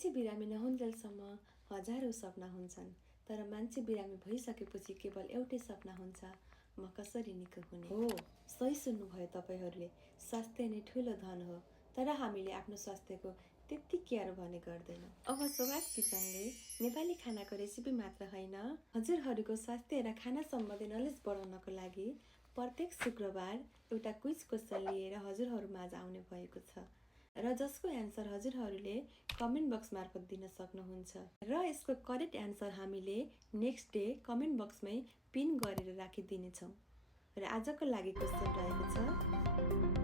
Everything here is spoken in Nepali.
मान्छे बिरामी नहुन्जेलसम्म हजारौँ सपना हुन्छन्, तर मान्छे बिरामी भइसकेपछि केवल एउटै सपना हुन्छ, म कसरी निको हुने। हो, सही सुन्नुभयो तपाईँहरूले। स्वास्थ्य नै ठुलो धन हो, तर हामीले आफ्नो स्वास्थ्यको त्यति केयर भने गर्दैनौँ। अब स्वाद किचनले नेपाली खानाको रेसिपी मात्र होइन, हजुरहरूको स्वास्थ्य र खाना सम्बन्धी नलेज बढाउनको लागि प्रत्येक शुक्रबार एउटा क्विज क्वेसन लिएर हजुरहरू माझ आउने भएको छ र जसको एन्सर हजुरहरूले कमेन्ट बक्स मार्फत दिन सक्नुहुन्छ र यसको करेक्ट एन्सर हामीले नेक्स्ट डे कमेन्ट बक्समै पिन गरेर राखिदिनेछौँ। र आजको लागि क्वेसन रहेको छ,